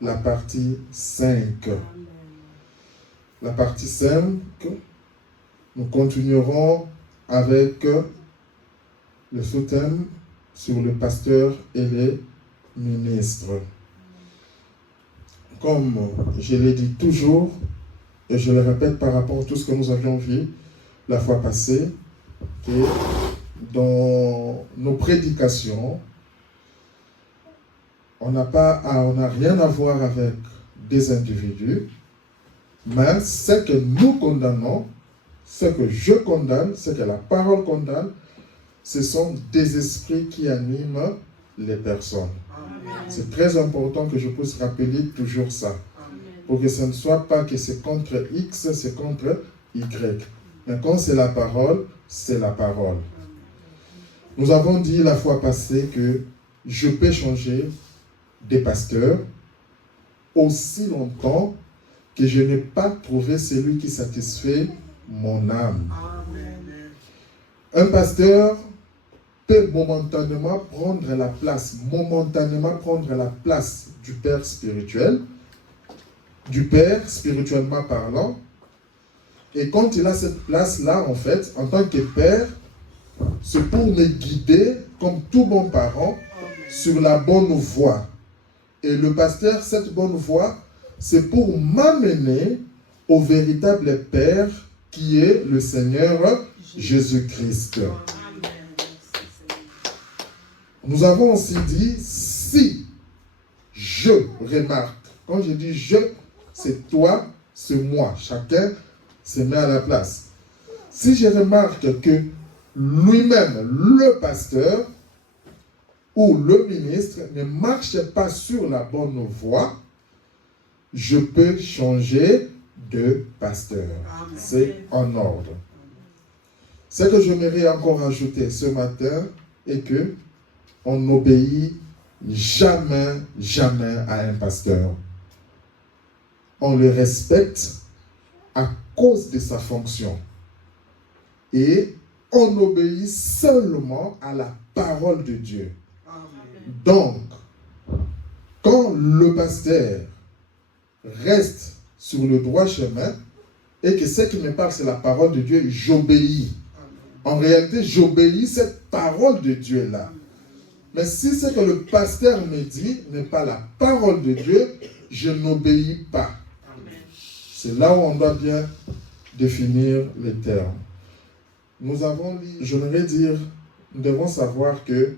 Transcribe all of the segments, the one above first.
la partie 5. La partie 5, nous continuerons avec le sous-thème sur le pasteur et les ministres. Comme je l'ai dit toujours, et je le répète par rapport à tout ce que nous avions vu la fois passée, que dans nos prédications, on n'a rien à voir avec des individus, mais ce que nous condamnons, ce que je condamne, ce que la parole condamne, ce sont des esprits qui animent les personnes. C'est très important que je puisse rappeler toujours ça. Pour que ce ne soit pas que c'est contre X, c'est contre Y. Mais quand c'est la parole, c'est la parole. Nous avons dit la fois passée que je peux changer des pasteurs aussi longtemps que je n'ai pas trouvé celui qui satisfait mon âme. Un pasteur peut momentanément prendre la place du père spirituel, du père spirituellement parlant. Et quand il a cette place-là, en fait, en tant que père, c'est pour me guider, comme tout bon parent, sur la bonne voie. Et le pasteur, cette bonne voie, c'est pour m'amener au véritable Père qui est le Seigneur Jésus-Christ. Nous avons aussi dit, si je remarque, quand je dis je, c'est toi, c'est moi, chacun se met à la place. Si je remarque que lui-même, le pasteur ou le ministre ne marche pas sur la bonne voie, je peux changer de pasteur. C'est en ordre. Ce que j'aimerais encore ajouter ce matin est que on n'obéit jamais à un pasteur. On le respecte à cause de sa fonction. Et on obéit seulement à la parole de Dieu. Donc, quand le pasteur reste sur le droit chemin et que ce qui me parle, c'est la parole de Dieu, j'obéis. En réalité, j'obéis cette parole de Dieu-là. Mais si ce que le pasteur me dit n'est pas la parole de Dieu, je n'obéis pas. C'est là où on doit bien définir les termes. Nous avons dit, je voudrais dire, nous devons savoir que,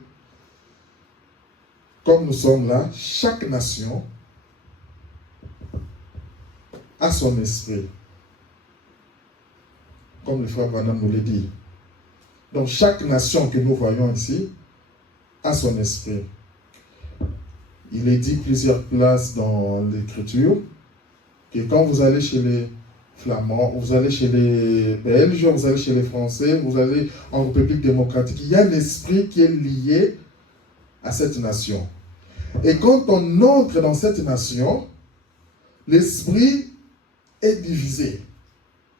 comme nous sommes là, chaque nation a son esprit. Comme le frère Branham nous l'a dit. Donc chaque nation que nous voyons ici a son esprit. Il est dit plusieurs places dans l'Écriture que quand vous allez chez les Flamands, vous allez chez les Belges, vous allez chez les Français, vous allez en République démocratique, il y a un esprit qui est lié à cette nation. Et quand on entre dans cette nation, l'esprit est divisé.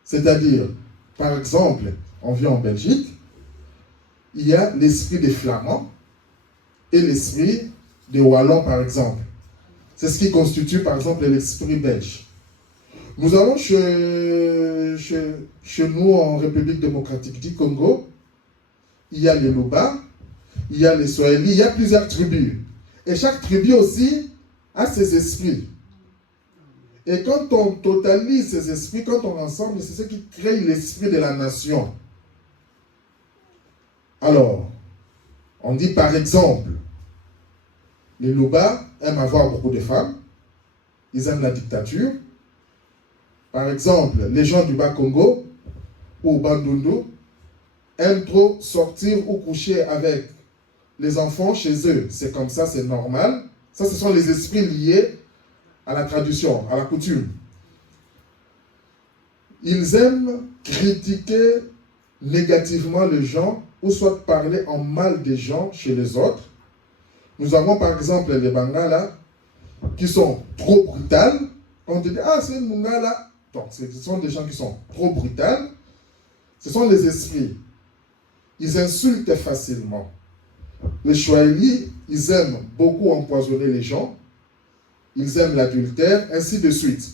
C'est-à-dire, par exemple, on vient en Belgique, il y a l'esprit des Flamands et l'esprit des Wallons, par exemple. C'est ce qui constitue, par exemple, l'esprit belge. Nous allons chez nous en République démocratique du Congo, il y a les Luba, il y a les Swahili, il y a plusieurs tribus. Et chaque tribu aussi a ses esprits. Et quand on totalise ces esprits, quand on rassemble, c'est ce qui crée l'esprit de la nation. Alors, on dit par exemple, les Luba aiment avoir beaucoup de femmes, ils aiment la dictature. Par exemple, les gens du Bas-Congo ou Bandundu aiment trop sortir ou coucher avec les enfants chez eux. C'est comme ça, c'est normal. Ça, ce sont les esprits liés à la tradition, à la coutume. Ils aiment critiquer négativement les gens ou soit parler en mal des gens chez les autres. Nous avons par exemple les Bangala qui sont trop brutales. On dit, ah, c'est une Mungala. Donc, ce sont des gens qui sont trop brutales. Ce sont les esprits. Ils insultent facilement. Les Swahili, ils aiment beaucoup empoisonner les gens. ils aiment l'adultère, ainsi de suite.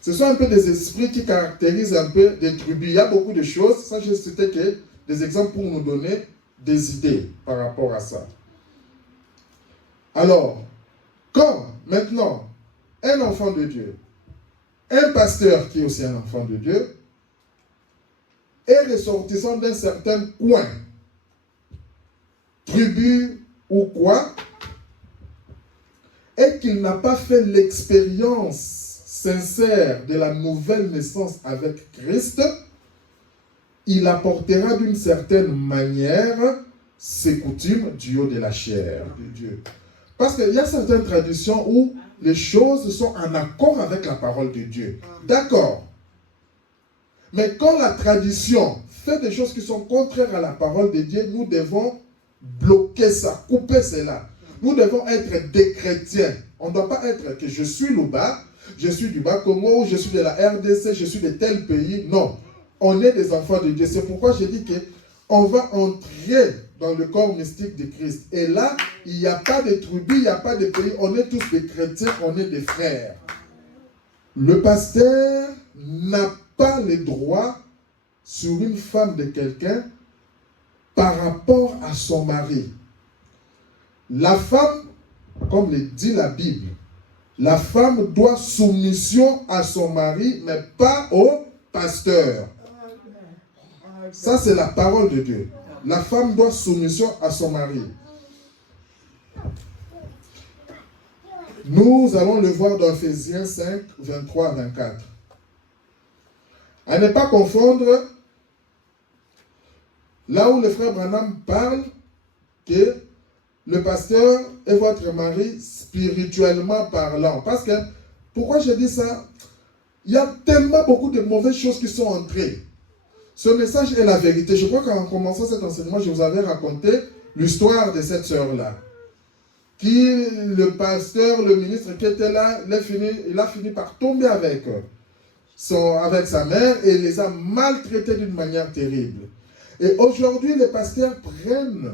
Ce sont un peu des esprits qui caractérisent un peu des tribus. Il y a beaucoup de choses, ça je citais que des exemples pour nous donner des idées par rapport à ça. Alors, quand maintenant un enfant de Dieu, un pasteur qui est aussi un enfant de Dieu, est ressortissant d'un certain coin, tribu ou quoi, et qu'il n'a pas fait l'expérience sincère de la nouvelle naissance avec Christ, il apportera d'une certaine manière ses coutumes du haut de la chair de Dieu. Parce qu'il y a certaines traditions où les choses sont en accord avec la parole de Dieu. D'accord. Mais quand la tradition fait des choses qui sont contraires à la parole de Dieu, nous devons bloquer ça, couper cela. Nous devons être des chrétiens. On ne doit pas être que je suis Louba, je suis du Bas-Congo, je suis de la RDC, je suis de tel pays. Non. On est des enfants de Dieu. C'est pourquoi je dis qu'on va entrer dans le corps mystique de Christ. Et là, il n'y a pas de tribu, il n'y a pas de pays. On est tous des chrétiens, on est des frères. Le pasteur n'a pas le droit sur une femme de quelqu'un par rapport à son mari. La femme, comme le dit la Bible, la femme doit soumission à son mari, mais pas au pasteur. Ça, c'est la parole de Dieu. La femme doit soumission à son mari. Nous allons le voir dans Ephésiens 5, 23 à 24. À ne pas confondre, là où le frère Branham parle que le pasteur est votre mari spirituellement parlant. Parce que, pourquoi je dis ça? Il y a tellement beaucoup de mauvaises choses qui sont entrées. Ce message est la vérité. Je crois qu'en commençant cet enseignement, je vous avais raconté l'histoire de cette sœur-là. Qui, le pasteur, le ministre qui était là, il a fini par tomber avec sa mère et les a maltraités d'une manière terrible. Et aujourd'hui, les pasteurs prennent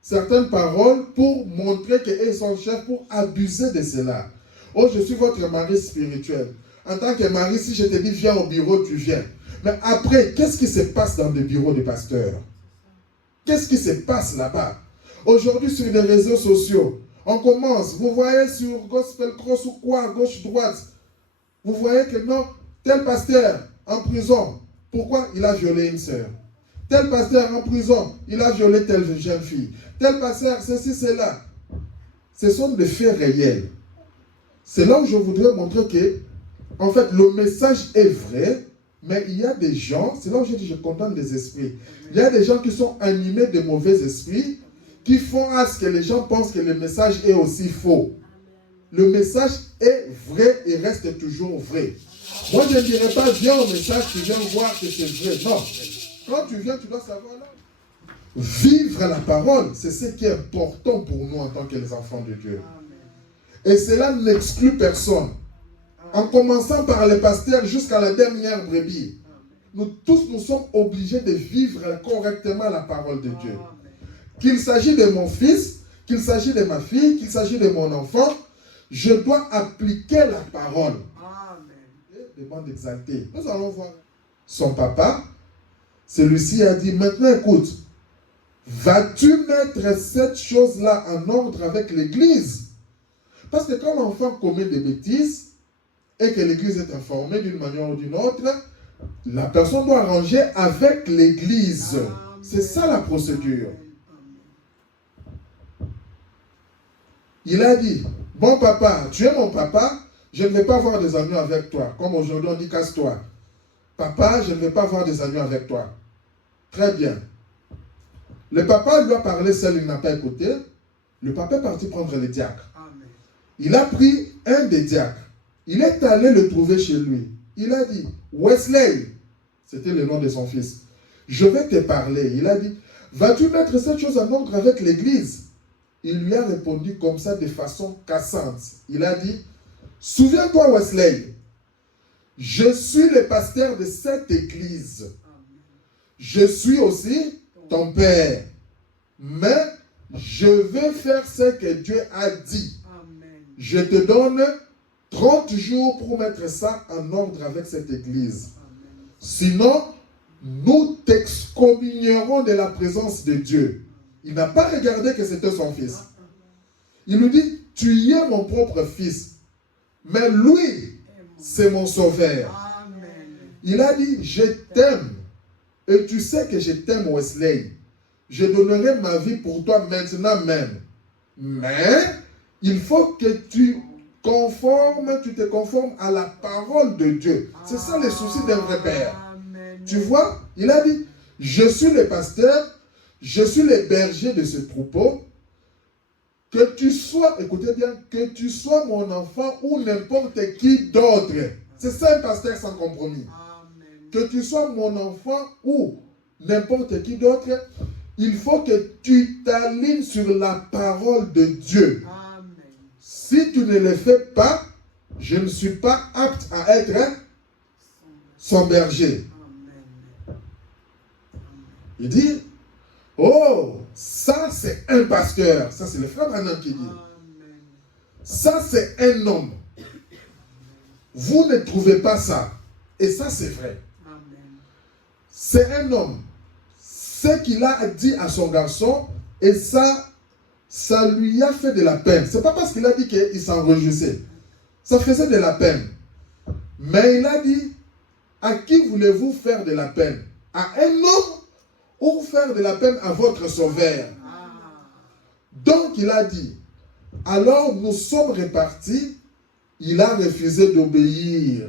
certaines paroles pour montrer qu'ils sont chefs, pour abuser de cela. Oh, je suis votre mari spirituel. En tant que mari, si je te dis viens au bureau, tu viens. Mais après, qu'est-ce qui se passe dans le bureau des pasteurs? Qu'est-ce qui se passe là-bas? Aujourd'hui, sur les réseaux sociaux, on commence, vous voyez sur Gospel Cross ou quoi, gauche-droite, vous voyez que non, tel pasteur en prison, pourquoi il a violé une sœur? Tel pasteur en prison, il a violé telle jeune fille. Tel pasteur, ceci, cela. Ce sont des faits réels. C'est là où je voudrais montrer que, en fait, le message est vrai, mais il y a des gens, c'est là où je dis je condamne les esprits. Il y a des gens qui sont animés de mauvais esprits, qui font à ce que les gens pensent que le message est aussi faux. Le message est vrai et reste toujours vrai. Moi, je ne dirais pas, viens au message, tu viens voir que c'est vrai. Non. Quand tu viens, tu dois savoir là. Vivre la parole, c'est ce qui est important pour nous en tant que les enfants de Dieu. Et cela n'exclut personne. En commençant par les pasteurs jusqu'à la dernière brebis. Nous tous, nous sommes obligés de vivre correctement la parole de Dieu. Qu'il s'agisse de mon fils, qu'il s'agisse de ma fille, qu'il s'agisse de mon enfant, je dois appliquer la parole. Demande exaltée. Nous allons voir son papa. Celui-ci a dit, maintenant écoute, vas-tu mettre cette chose-là en ordre avec l'église? Parce que quand l'enfant commet des bêtises, et que l'église est informée d'une manière ou d'une autre, la personne doit arranger avec l'église. C'est ça la procédure. Il a dit, bon papa, tu es mon papa, je ne vais pas avoir des amis avec toi. Comme aujourd'hui on dit, casse-toi. Papa, je ne vais pas avoir des amis avec toi. Très bien. Le papa lui a parlé seul, il n'a pas écouté. Le papa est parti prendre le diacre. Il a pris un des diacres. Il est allé le trouver chez lui. Il a dit, Wesley, c'était le nom de son fils, je vais te parler. Il a dit, vas-tu mettre cette chose en ordre avec l'église? Il lui a répondu comme ça de façon cassante. Il a dit, souviens-toi Wesley, je suis le pasteur de cette église. Je suis aussi ton père. Mais je vais faire ce que Dieu a dit. Je te donne 30 jours pour mettre ça en ordre avec cette église. Sinon, nous t'excommunierons de la présence de Dieu. Il n'a pas regardé que c'était son fils. Il nous dit, tu es mon propre fils. Mais lui, c'est mon sauveur. Il a dit, je t'aime. Et tu sais que je t'aime, Wesley. Je donnerai ma vie pour toi maintenant même. Mais, il faut que tu te conformes à la parole de Dieu. C'est ça le souci d'un vrai père. Tu vois, il a dit, je suis le pasteur, je suis le berger de ce troupeau. Que tu sois, écoutez bien, que tu sois mon enfant ou n'importe qui d'autre. C'est ça un pasteur sans compromis. Amen. Que tu sois mon enfant ou n'importe qui d'autre, il faut que tu t'alignes sur la parole de Dieu. Amen. Si tu ne le fais pas, je ne suis pas apte à être son berger. Amen. Il dit, oh, ça c'est un pasteur. Ça c'est le frère Branham qui dit. Amen. Ça c'est un homme. Vous ne trouvez pas ça. Et ça c'est vrai. C'est un homme. Ce qu'il a dit à son garçon, et ça lui a fait de la peine. C'est pas parce qu'il a dit qu'il s'en réjouissait. Ça faisait de la peine. Mais il a dit, à qui voulez-vous faire de la peine? À un homme ou faire de la peine à votre sauveur? Donc il a dit, alors nous sommes répartis, il a refusé d'obéir.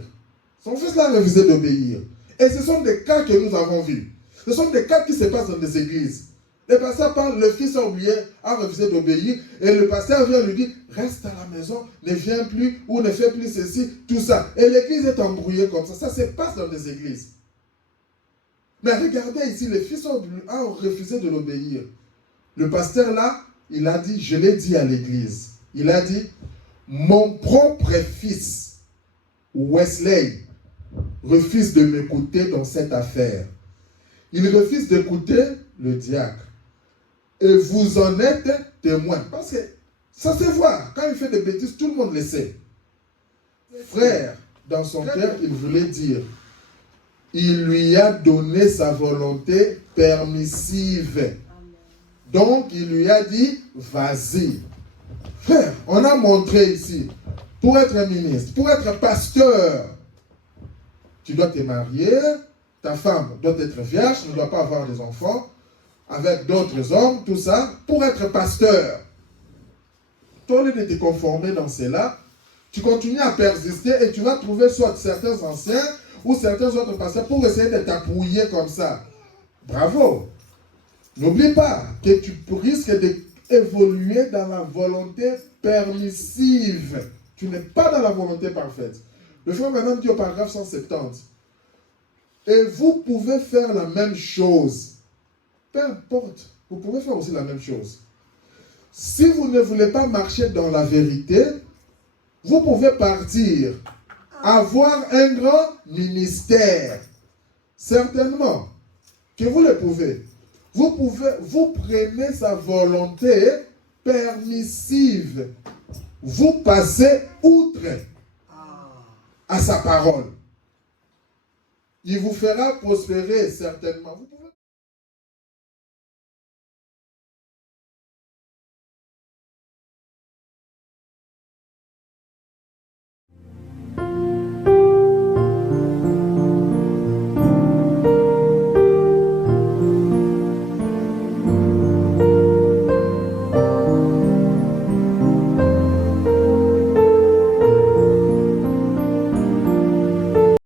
Son fils a refusé d'obéir. Et ce sont des cas que nous avons vus. Ce sont des cas qui se passent dans des églises. Le pasteur parle, le fils a refusé d'obéir, et le pasteur vient lui dire, reste à la maison, ne viens plus, ou ne fais plus ceci, tout ça. Et l'église est embrouillée comme ça. Ça se passe dans des églises. Mais regardez ici, le fils a refusé de l'obéir. Le pasteur là, il a dit, je l'ai dit à l'église. Il a dit, mon propre fils, Wesley, refuse de m'écouter dans cette affaire. Il refuse d'écouter le diacre. Et vous en êtes témoin. Parce que ça se voit. Quand il fait des bêtises, tout le monde le sait. Frère, dans son cœur, il voulait dire, il lui a donné sa volonté permissive. Donc, il lui a dit, vas-y. Frère, on a montré ici, pour être un ministre, pour être pasteur, tu dois te marier, ta femme doit être vierge, ne doit pas avoir des enfants, avec d'autres hommes, tout ça, pour être pasteur. Toi, au lieu de te conformer dans cela, tu continues à persister et tu vas trouver soit certains anciens ou certains autres pasteurs pour essayer de t'appuyer comme ça. Bravo! N'oublie pas que tu risques d'évoluer dans la volonté permissive. Tu n'es pas dans la volonté parfaite. Le frère maintenant dit au paragraphe 170. Et vous pouvez faire la même chose. Peu importe, vous pouvez faire aussi la même chose. Si vous ne voulez pas marcher dans la vérité, vous pouvez partir, avoir un grand ministère. Certainement que vous le pouvez. Vous prenez sa volonté permissive. Vous passez outre à sa parole. Il vous fera prospérer certainement. Vous pouvez